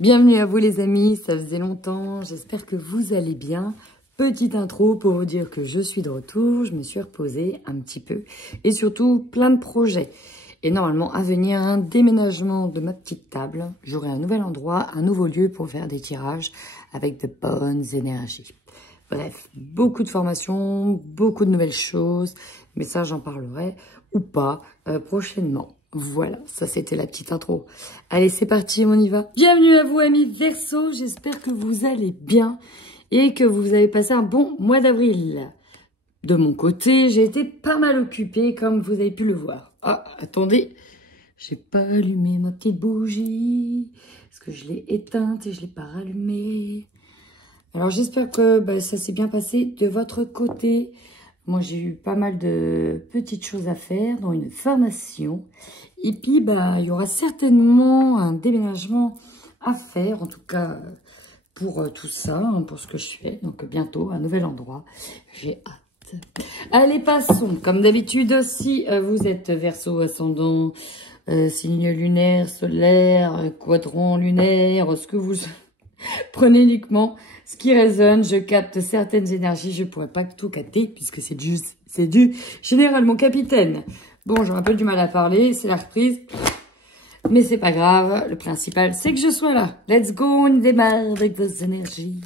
Bienvenue à vous les amis, ça faisait longtemps, j'espère que vous allez bien. Petite intro pour vous dire que je suis de retour, je me suis reposée un petit peu et surtout plein de projets. Et normalement à venir un déménagement de ma petite table, j'aurai un nouvel endroit, un nouveau lieu pour faire des tirages avec de bonnes énergies. Bref, beaucoup de formations, beaucoup de nouvelles choses, mais ça j'en parlerai ou pas prochainement. Voilà, ça c'était la petite intro. Allez, c'est parti, on y va. Bienvenue à vous amis Verseau, j'espère que vous allez bien et que vous avez passé un bon mois d'avril. De mon côté, j'ai été pas mal occupée comme vous avez pu le voir. Ah, attendez, j'ai pas allumé ma petite bougie parce que je l'ai éteinte et je l'ai pas rallumée. Alors j'espère que ça s'est bien passé de votre côté. Moi, j'ai eu pas mal de petites choses à faire, dont une formation. Et puis, il y aura certainement un déménagement à faire, en tout cas pour tout ça, hein, pour ce que je fais. Donc, bientôt, un nouvel endroit. J'ai hâte. Allez, passons. Comme d'habitude, si vous êtes Verseau, ascendant, signe lunaire, solaire, quadrant lunaire, ce que vous... Prenez uniquement ce qui résonne, je capte certaines énergies, je pourrais pas tout capter puisque c'est du général mon capitaine. Bon, j'aurai un peu du mal à parler, c'est la reprise, mais c'est pas grave, le principal c'est que je sois là. Let's go, on démarre avec vos énergies.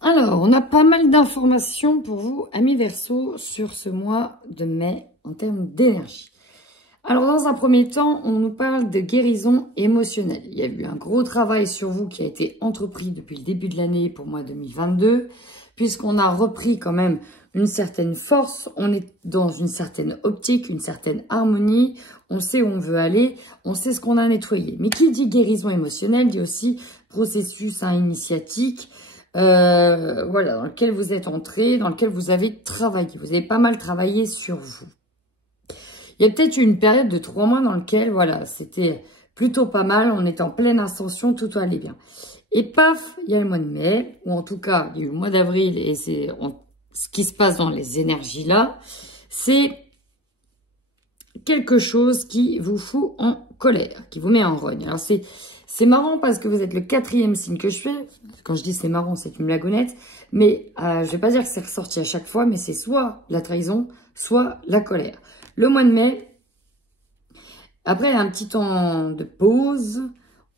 Alors, on a pas mal d'informations pour vous, amis Verseau, sur ce mois de mai en termes d'énergie. Alors, dans un premier temps, on nous parle de guérison émotionnelle. Il y a eu un gros travail sur vous qui a été entrepris depuis le début de l'année pour moi 2022, puisqu'on a repris quand même une certaine force, on est dans une certaine optique, une certaine harmonie, on sait où on veut aller, on sait ce qu'on a nettoyé. Mais qui dit guérison émotionnelle dit aussi processus initiatique, voilà, dans lequel vous êtes entré, dans lequel vous avez travaillé. Vous avez pas mal travaillé sur vous. Il y a peut-être eu une période de 3 mois dans laquelle, voilà, c'était plutôt pas mal. On était en pleine ascension, tout allait bien. Et paf, il y a le mois de mai, ou en tout cas, il y a eu le mois d'avril, et c'est ce qui se passe dans les énergies là, c'est quelque chose qui vous fout en colère, qui vous met en rogne. Alors c'est marrant parce que vous êtes le 4e signe que je fais. Quand je dis c'est marrant, c'est une blagounette. Mais je vais pas dire que c'est ressorti à chaque fois, mais c'est soit la trahison, soit la colère. Le mois de mai, après un petit temps de pause,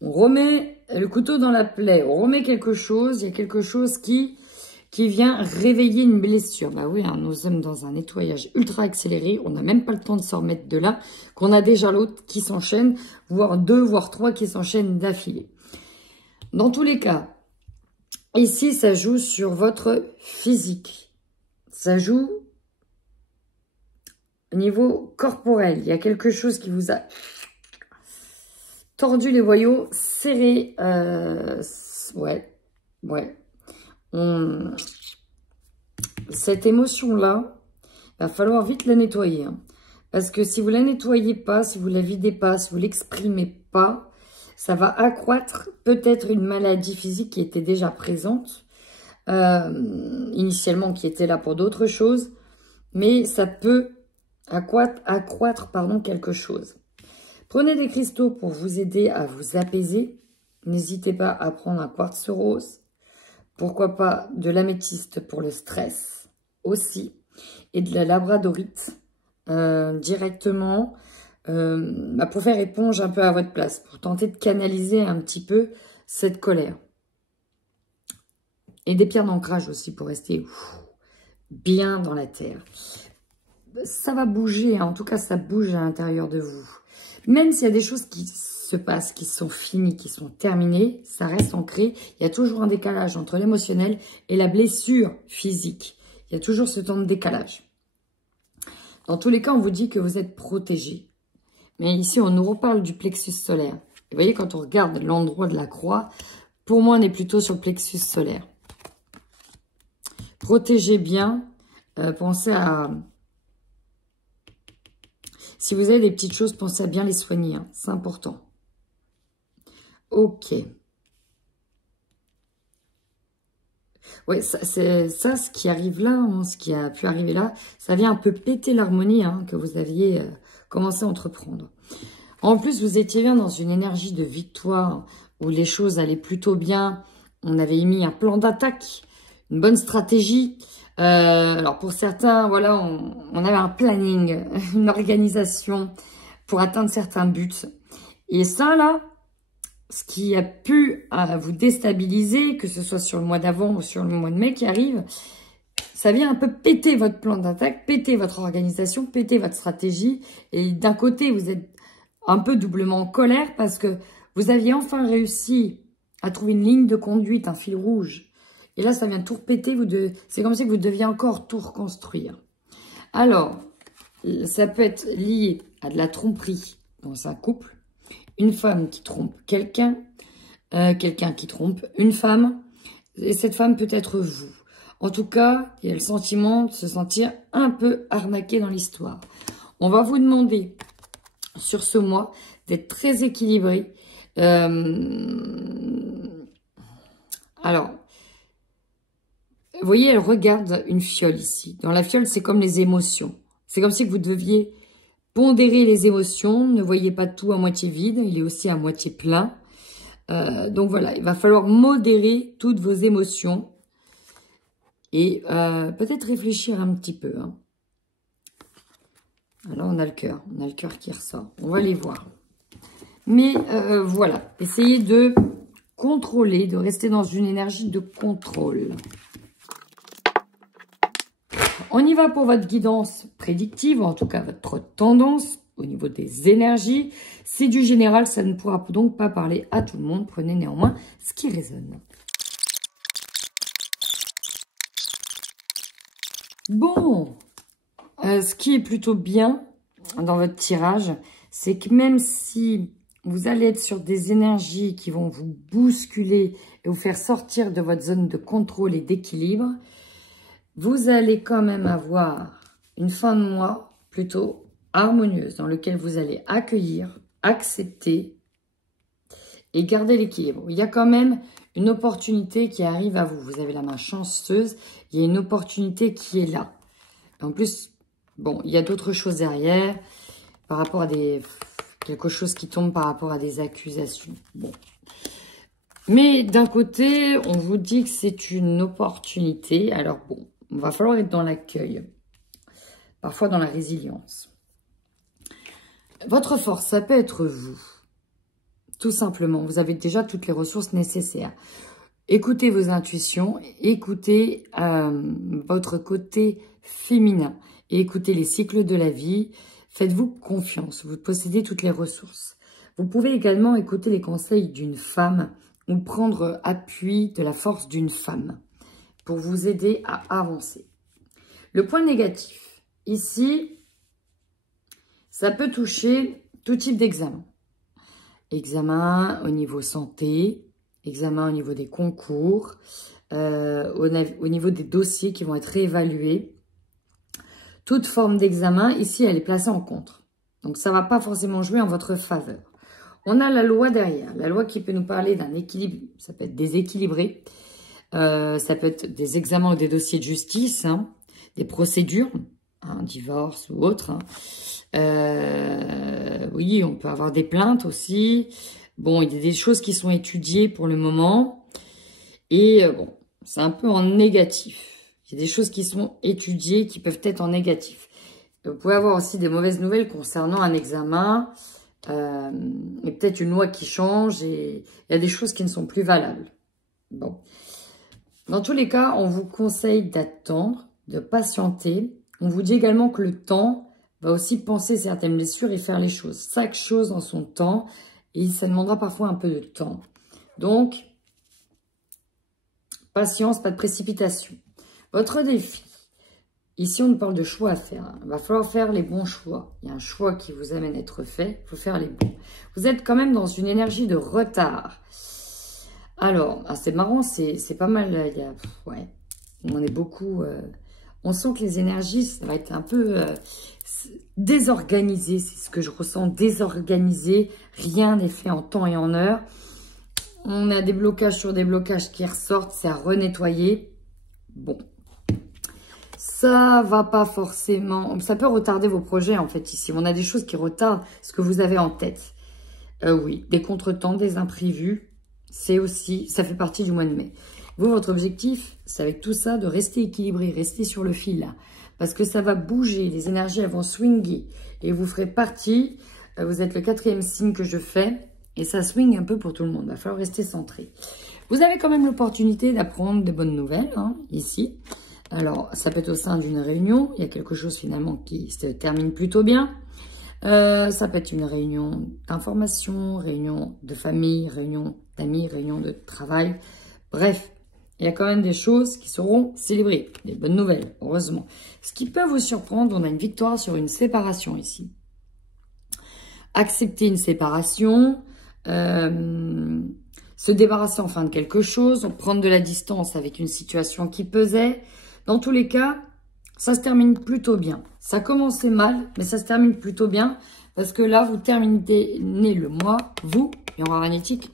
on remet le couteau dans la plaie, on remet quelque chose, il y a quelque chose qui vient réveiller une blessure. Bah oui, hein, nous sommes dans un nettoyage ultra accéléré, on n'a même pas le temps de s'en remettre de là, qu'on a déjà l'autre qui s'enchaîne, voire 2, voire 3 qui s'enchaînent d'affilée. Dans tous les cas, ici, ça joue sur votre physique, ça joue au niveau corporel, il y a quelque chose qui vous a tordu les voyaux, serré, ouais. Cette émotion-là, il va falloir vite la nettoyer. Hein. Parce que si vous la nettoyez pas, si vous la videz pas, si vous l'exprimez pas, ça va accroître peut-être une maladie physique qui était déjà présente, initialement qui était là pour d'autres choses, mais ça peut accroître quelque chose. Prenez des cristaux pour vous aider à vous apaiser. N'hésitez pas à prendre un quartz rose. Pourquoi pas de l'améthyste pour le stress aussi. Et de la labradorite directement pour faire éponge un peu à votre place. Pour tenter de canaliser un petit peu cette colère. Et des pierres d'ancrage aussi pour rester bien dans la terre. Ça va bouger, hein. En tout cas ça bouge à l'intérieur de vous. Même s'il y a des choses qui se passent, qui sont finies, qui sont terminées, ça reste ancré. Il y a toujours un décalage entre l'émotionnel et la blessure physique. Il y a toujours ce temps de décalage. Dans tous les cas, on vous dit que vous êtes protégé. Mais ici, on nous reparle du plexus solaire. Vous voyez, quand on regarde l'endroit de la croix, pour moi, on est plutôt sur le plexus solaire. Protégez bien. Pensez à... Si vous avez des petites choses, pensez à bien les soigner. Hein. C'est important. Ok. Ouais, ce qui arrive là, hein, ce qui a pu arriver là, ça vient un peu péter l'harmonie hein, que vous aviez commencé à entreprendre. En plus, vous étiez bien dans une énergie de victoire où les choses allaient plutôt bien. On avait émis un plan d'attaque, une bonne stratégie. Alors pour certains, voilà, on avait un planning, une organisation pour atteindre certains buts. Et ça, là, ce qui a pu vous déstabiliser, que ce soit sur le mois d'avant ou sur le mois de mai qui arrive, ça vient un peu péter votre plan d'attaque, péter votre organisation, péter votre stratégie. Et d'un côté, vous êtes un peu doublement en colère parce que vous aviez enfin réussi à trouver une ligne de conduite, un fil rouge. Et là, ça vient tout repéter. C'est comme si vous deviez encore tout reconstruire. Alors, ça peut être lié à de la tromperie dans un couple. Une femme qui trompe quelqu'un. Quelqu'un qui trompe une femme. Et cette femme peut être vous. En tout cas, il y a le sentiment de se sentir un peu arnaqué dans l'histoire. On va vous demander, sur ce mois, d'être très équilibré. Alors, vous voyez, elle regarde une fiole ici. Dans la fiole, c'est comme les émotions. C'est comme si vous deviez pondérer les émotions. Ne voyez pas tout à moitié vide. Il est aussi à moitié plein. Donc voilà, il va falloir modérer toutes vos émotions. Et peut-être réfléchir un petit peu. Hein. Alors, on a le cœur. On a le cœur qui ressort. On va les voir. Mais voilà, essayez de contrôler, de rester dans une énergie de contrôle. On y va pour votre guidance prédictive, ou en tout cas votre tendance au niveau des énergies. C'est du général, ça ne pourra donc pas parler à tout le monde. Prenez néanmoins ce qui résonne. Bon, ce qui est plutôt bien dans votre tirage, c'est que même si vous allez être sur des énergies qui vont vous bousculer et vous faire sortir de votre zone de contrôle et d'équilibre, vous allez quand même avoir une fin de mois plutôt harmonieuse dans laquelle vous allez accueillir, accepter et garder l'équilibre. Il y a quand même une opportunité qui arrive à vous. Vous avez la main chanceuse, il y a une opportunité qui est là. En plus, bon, il y a d'autres choses derrière par rapport à quelque chose qui tombe par rapport à des accusations. Bon. Mais d'un côté, on vous dit que c'est une opportunité. Alors bon, il va falloir être dans l'accueil, parfois dans la résilience. Votre force, ça peut être vous. Tout simplement, vous avez déjà toutes les ressources nécessaires. Écoutez vos intuitions, écoutez votre côté féminin et écoutez les cycles de la vie. Faites-vous confiance, vous possédez toutes les ressources. Vous pouvez également écouter les conseils d'une femme ou prendre appui de la force d'une femme pour vous aider à avancer. Le point négatif, ici, ça peut toucher tout type d'examen. Examen au niveau santé, examen au niveau des concours, au niveau des dossiers qui vont être réévalués. Toute forme d'examen, ici, elle est placée en contre. Donc, ça ne va pas forcément jouer en votre faveur. On a la loi derrière. La loi qui peut nous parler d'un équilibre. Ça peut être déséquilibré. Ça peut être des examens ou des dossiers de justice, hein, des procédures, un divorce ou autre. Hein. Oui, on peut avoir des plaintes aussi. Bon, il y a des choses qui sont étudiées pour le moment. Et bon, c'est un peu en négatif. Il y a des choses qui sont étudiées qui peuvent être en négatif. Vous pouvez avoir aussi des mauvaises nouvelles concernant un examen. Et peut-être une loi qui change et il y a des choses qui ne sont plus valables. Bon. Dans tous les cas, on vous conseille d'attendre, de patienter. On vous dit également que le temps va aussi penser certaines blessures et faire les choses. Chaque chose en son temps et ça demandera parfois un peu de temps. Donc, patience, pas de précipitation. Votre défi, ici on nous parle de choix à faire. Il va falloir faire les bons choix. Il y a un choix qui vous amène à être fait, il faut faire les bons. Vous êtes quand même dans une énergie de retard. Alors, c'est marrant, c'est pas mal. Ouais, on est beaucoup... on sent que les énergies, ça va être un peu désorganisé. C'est ce que je ressens, désorganisé. Rien n'est fait en temps et en heure. On a des blocages sur des blocages qui ressortent, c'est à renettoyer. Bon. ça va pas forcément... Ça peut retarder vos projets, en fait, ici. On a des choses qui retardent ce que vous avez en tête. Oui, des contretemps, des imprévus, c'est aussi... Ça fait partie du mois de mai. Vous, votre objectif, c'est avec tout ça de rester équilibré, rester sur le fil, là. Parce que ça va bouger, les énergies, elles vont swinguer. Et vous ferez partie... Vous êtes le 4e signe que je fais. Et ça swing un peu pour tout le monde. Il va falloir rester centré. Vous avez quand même l'opportunité d'apprendre de bonnes nouvelles, hein, ici. Alors, ça peut être au sein d'une réunion. Il y a quelque chose finalement qui se termine plutôt bien. Ça peut être une réunion d'information, réunion de famille, réunion d'amis, réunion de travail. Bref, il y a quand même des choses qui seront célébrées. Des bonnes nouvelles, heureusement. Ce qui peut vous surprendre, on a une victoire sur une séparation ici. Accepter une séparation, se débarrasser enfin de quelque chose, prendre de la distance avec une situation qui pesait. Dans tous les cas, ça se termine plutôt bien. Ça a commencé mal, mais ça se termine plutôt bien parce que là, vous terminez le mois, vous, et en magnétique,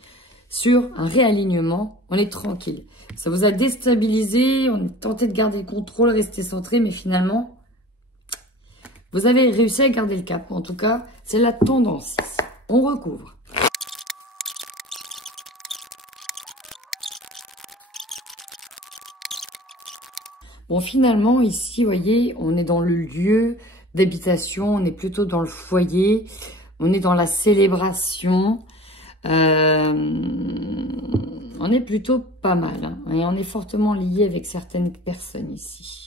sur un réalignement. On est tranquille. Ça vous a déstabilisé, on est tenté de garder le contrôle, rester centré, mais finalement, vous avez réussi à garder le cap. En tout cas, c'est la tendance ici. On recouvre. Bon, finalement, ici, vous voyez, on est dans le lieu d'habitation. On est plutôt dans le foyer. On est dans la célébration. On est plutôt pas mal. Hein, et on est fortement lié avec certaines personnes ici.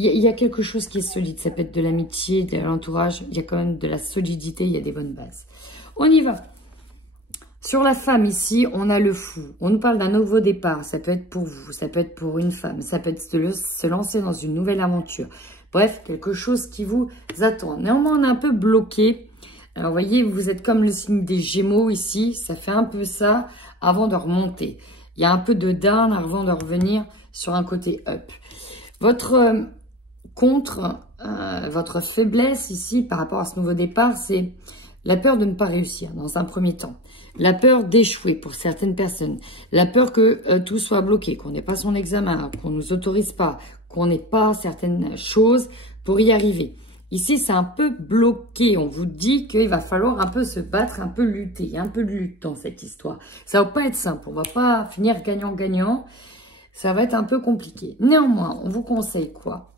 Il y a quelque chose qui est solide. Ça peut être de l'amitié, de l'entourage. Il y a quand même de la solidité. Il y a des bonnes bases. On y va. Sur la femme, ici, on a le fou. On nous parle d'un nouveau départ. Ça peut être pour vous. Ça peut être pour une femme. Ça peut être se lancer dans une nouvelle aventure. Bref, quelque chose qui vous attend. Néanmoins, on est un peu bloqué. Alors, vous voyez, vous êtes comme le signe des Gémeaux ici. Ça fait un peu ça avant de remonter. Il y a un peu de down avant de revenir sur un côté up. Votre... votre faiblesse ici par rapport à ce nouveau départ, c'est la peur de ne pas réussir dans un premier temps. La peur d'échouer pour certaines personnes. La peur que tout soit bloqué, qu'on n'ait pas son examen, qu'on ne nous autorise pas, qu'on n'ait pas certaines choses pour y arriver. Ici, c'est un peu bloqué. On vous dit qu'il va falloir un peu se battre, un peu lutter. Il y a un peu de lutte dans cette histoire. Ça va pas être simple. On va pas finir gagnant-gagnant. Ça va être un peu compliqué. Néanmoins, on vous conseille quoi ?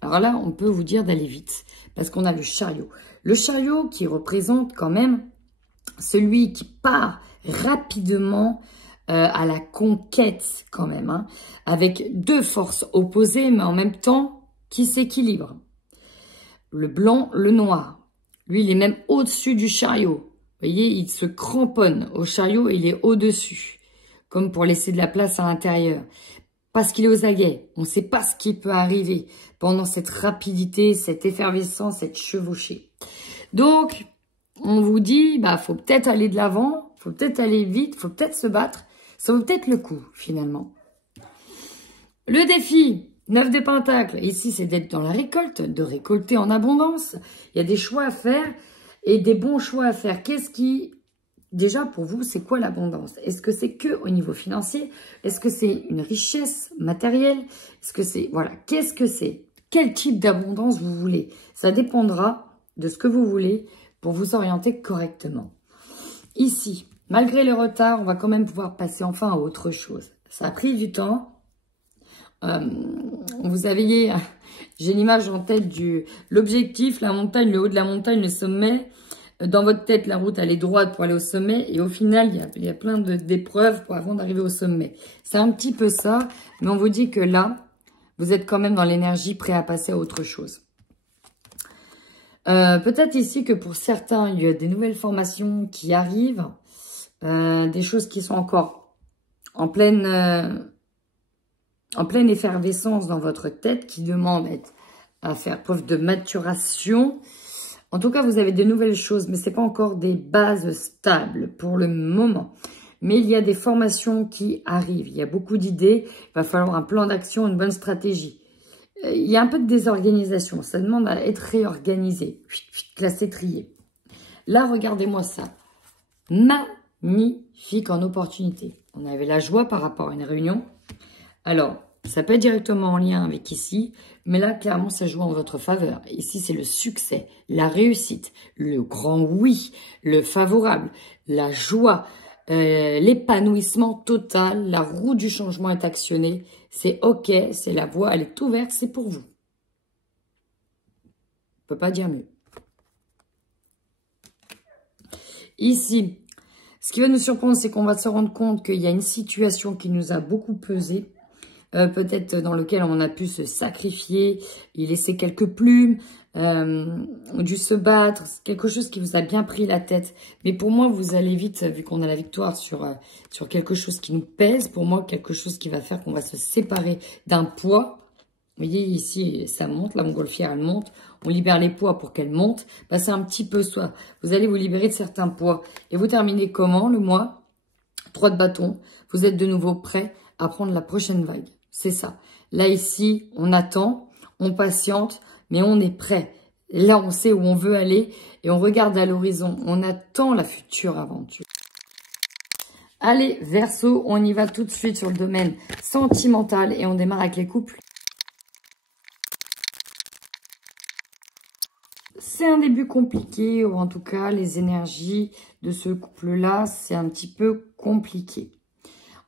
Alors là, on peut vous dire d'aller vite, parce qu'on a le chariot. Le chariot qui représente quand même celui qui part rapidement à la conquête quand même, hein, avec deux forces opposées, mais en même temps qui s'équilibrent. Le blanc, le noir. Lui, il est même au-dessus du chariot. Vous voyez, il se cramponne au chariot et il est au-dessus, comme pour laisser de la place à l'intérieur. Parce qu'il est aux aguets. On ne sait pas ce qui peut arriver pendant cette rapidité, cette effervescence, cette chevauchée. Donc, on vous dit, bah, faut peut-être aller de l'avant, faut peut-être aller vite, faut peut-être se battre. Ça vaut peut-être le coup, finalement. Le défi, 9 de Pentacles. Ici, c'est d'être dans la récolte, de récolter en abondance. Il y a des choix à faire et des bons choix à faire. Qu'est-ce qui... Déjà, pour vous, c'est quoi l'abondance? Est-ce que c'est que au niveau financier? Est-ce que c'est une richesse matérielle? Est-ce que c'est... Voilà, qu'est-ce que c'est? Quel type d'abondance vous voulez? Ça dépendra de ce que vous voulez pour vous orienter correctement. Ici, malgré le retard, on va quand même pouvoir passer enfin à autre chose. Ça a pris du temps. Vous avez... J'ai l'image en tête du... L'objectif, la montagne, le haut de la montagne, le sommet... Dans votre tête, la route, elle est droite pour aller au sommet. Et au final, il y a plein d'épreuves avant d'arriver au sommet. C'est un petit peu ça. Mais on vous dit que là, vous êtes quand même dans l'énergie prêt à passer à autre chose. Peut-être ici que pour certains, il y a des nouvelles formations qui arrivent. Des choses qui sont encore en pleine effervescence dans votre tête, qui demandent à faire preuve de maturation. En tout cas, vous avez de nouvelles choses, mais ce n'est pas encore des bases stables pour le moment. Mais il y a des formations qui arrivent. Il y a beaucoup d'idées. Il va falloir un plan d'action, une bonne stratégie. Il y a un peu de désorganisation. Ça demande à être réorganisé. Classé, trié. Là, regardez-moi ça. Magnifique en opportunité. On avait la joie par rapport à une réunion. Alors, Ça peut être directement en lien avec ici, mais là, clairement, ça joue en votre faveur. Ici, c'est le succès, la réussite, le grand oui, le favorable, la joie, l'épanouissement total. La roue du changement est actionnée. C'est OK, c'est la voie, elle est ouverte, c'est pour vous. On peut pas dire mieux. Ici, ce qui va nous surprendre, c'est qu'on va se rendre compte qu'il y a une situation qui nous a beaucoup pesé. Peut-être dans lequel on a pu se sacrifier, y laisser quelques plumes, dû se battre, quelque chose qui vous a bien pris la tête. Mais pour moi, vous allez vite, vu qu'on a la victoire sur quelque chose qui nous pèse, pour moi, quelque chose qui va faire qu'on va se séparer d'un poids. Vous voyez, ici, ça monte, la montgolfière, elle monte. On libère les poids pour qu'elle monte. Bah, c'est un petit peu ça. Vous allez vous libérer de certains poids. Et vous terminez comment, le mois? 3 de bâton. Vous êtes de nouveau prêt à prendre la prochaine vague. C'est ça. Là, ici, on attend, on patiente, mais on est prêt. Là, on sait où on veut aller et on regarde à l'horizon. On attend la future aventure. Allez, Verseau, on y va tout de suite sur le domaine sentimental et on démarre avec les couples. C'est un début compliqué, ou en tout cas, les énergies de ce couple-là, c'est un petit peu compliqué.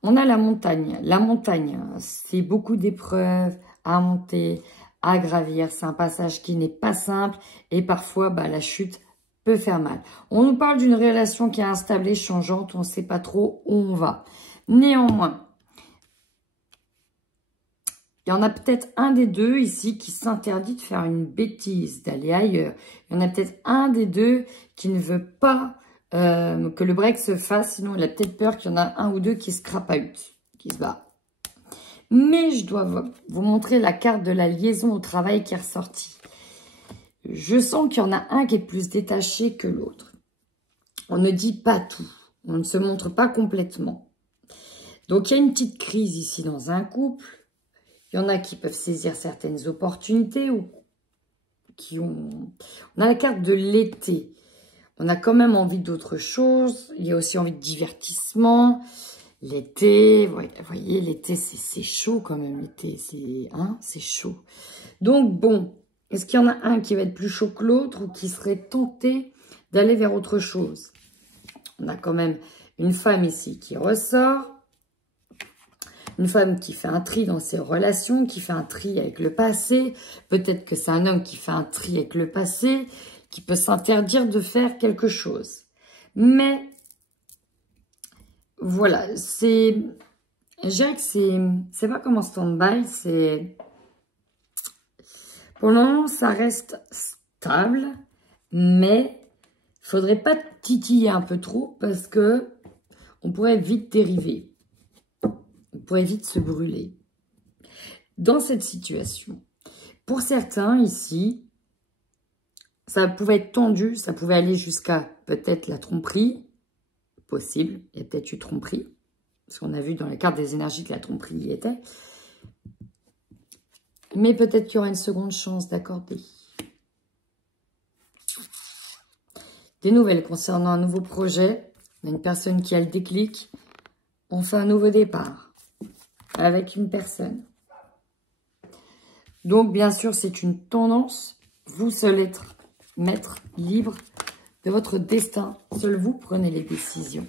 On a la montagne. La montagne, c'est beaucoup d'épreuves à monter, à gravir. C'est un passage qui n'est pas simple et parfois, la chute peut faire mal. On nous parle d'une relation qui est instable et changeante. On ne sait pas trop où on va. Néanmoins, il y en a peut-être un des deux ici qui s'interdit de faire une bêtise, d'aller ailleurs. Il y en a peut-être un des deux qui ne veut pas que le break se fasse, sinon il a peut-être peur qu'il y en a un ou deux qui se crapahutent, qui se bat. Mais je dois vous montrer la carte de la liaison au travail qui est ressortie. Je sens qu'il y en a un qui est plus détaché que l'autre. On ne dit pas tout, on ne se montre pas complètement. Donc il y a une petite crise ici dans un couple. Il y en a qui peuvent saisir certaines opportunités ou qui ont... On a la carte de l'été. On a quand même envie d'autre chose. Il y a aussi envie de divertissement. L'été, vous voyez, l'été, c'est chaud quand même. L'été, c'est chaud. Donc, bon, est-ce qu'il y en a un qui va être plus chaud que l'autre ou qui serait tenté d'aller vers autre chose? On a quand même une femme ici qui ressort. Une femme qui fait un tri dans ses relations, qui fait un tri avec le passé. Peut-être que c'est un homme qui fait un tri avec le passé, qui peut s'interdire de faire quelque chose. Mais, voilà, je dirais que c'est pas comme en stand-by, c'est... Pour le moment, ça reste stable, mais il faudrait pas titiller un peu trop parce que on pourrait vite dériver. On pourrait vite se brûler. Dans cette situation, pour certains ici, ça pouvait être tendu, ça pouvait aller jusqu'à peut-être la tromperie, possible, il y a peut-être eu tromperie, parce qu'on a vu dans la carte des énergies que la tromperie y était. Mais peut-être qu'il y aura une seconde chance d'accorder. Des nouvelles concernant un nouveau projet, on a une personne qui a le déclic, on fait un nouveau départ avec une personne. Donc, bien sûr, c'est une tendance. Vous seul être maître libre de votre destin. Seul vous prenez les décisions.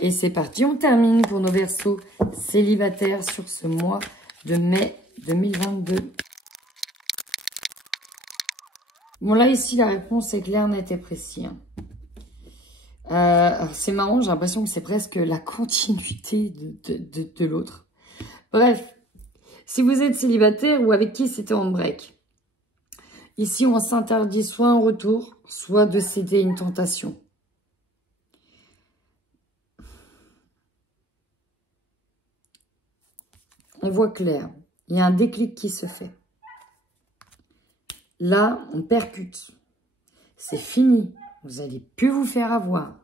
Et c'est parti, on termine pour nos Verseaux célibataires sur ce mois de mai 2022. Bon, là, ici, la réponse est claire, nette et précise. C'est marrant, j'ai l'impression que c'est presque la continuité de l'autre. Bref, si vous êtes célibataire ou avec qui c'était en break, ici on s'interdit soit un retour, soit de céder à une tentation. On voit clair, il y a un déclic qui se fait. Là, on percute. C'est fini, vous n'allez plus vous faire avoir.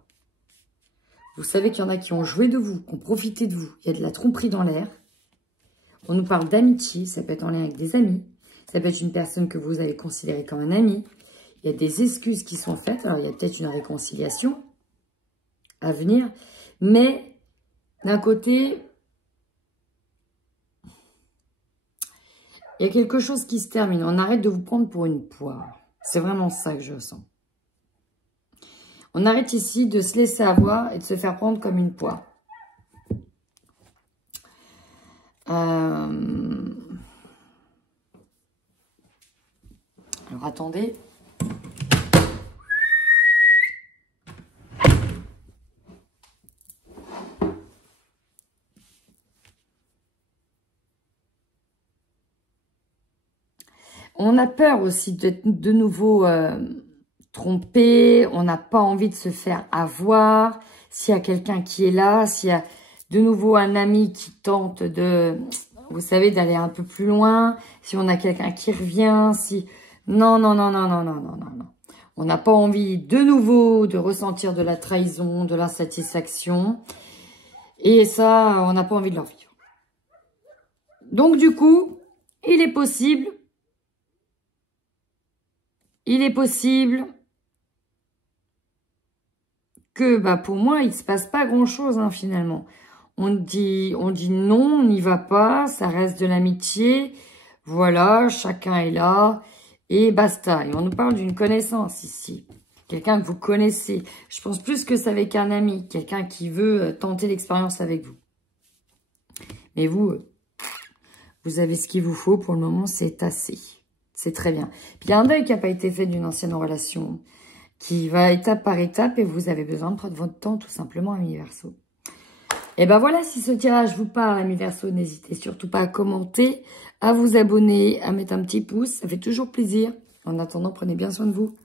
Vous savez qu'il y en a qui ont joué de vous, qui ont profité de vous. Il y a de la tromperie dans l'air. On nous parle d'amitié, ça peut être en lien avec des amis. Ça peut être une personne que vous allez considérer comme un ami. Il y a des excuses qui sont faites. Alors, il y a peut-être une réconciliation à venir. Mais, d'un côté, il y a quelque chose qui se termine. On arrête de vous prendre pour une poire. C'est vraiment ça que je sens. On arrête ici de se laisser avoir et de se faire prendre comme une poire. Alors, attendez. On a peur aussi d'être de nouveau trompé. On n'a pas envie de se faire avoir. S'il y a quelqu'un qui est là, s'il y a de nouveau un ami qui tente de, vous savez, d'aller un peu plus loin. Si on a quelqu'un qui revient, si... Non, non, non, non, non, non, non, non, non. On n'a pas envie de nouveau de ressentir de la trahison, de l'insatisfaction. Et ça, on n'a pas envie de leur vivre. Donc, du coup, il est possible que, bah, pour moi, il ne se passe pas grand-chose, hein, finalement. On dit non, on n'y va pas, ça reste de l'amitié. Voilà, chacun est là et basta. Et on nous parle d'une connaissance ici. Quelqu'un que vous connaissez. Je pense plus que c'est avec un ami. Quelqu'un qui veut tenter l'expérience avec vous. Mais vous, vous avez ce qu'il vous faut. Pour le moment, c'est assez. C'est très bien. Puis il y a un deuil qui n'a pas été fait d'une ancienne relation, qui va étape par étape et vous avez besoin de prendre votre temps, tout simplement, ami Verseau. Et ben voilà, si ce tirage vous parle, ami Verseau, n'hésitez surtout pas à commenter, à vous abonner, à mettre un petit pouce. Ça fait toujours plaisir. En attendant, prenez bien soin de vous.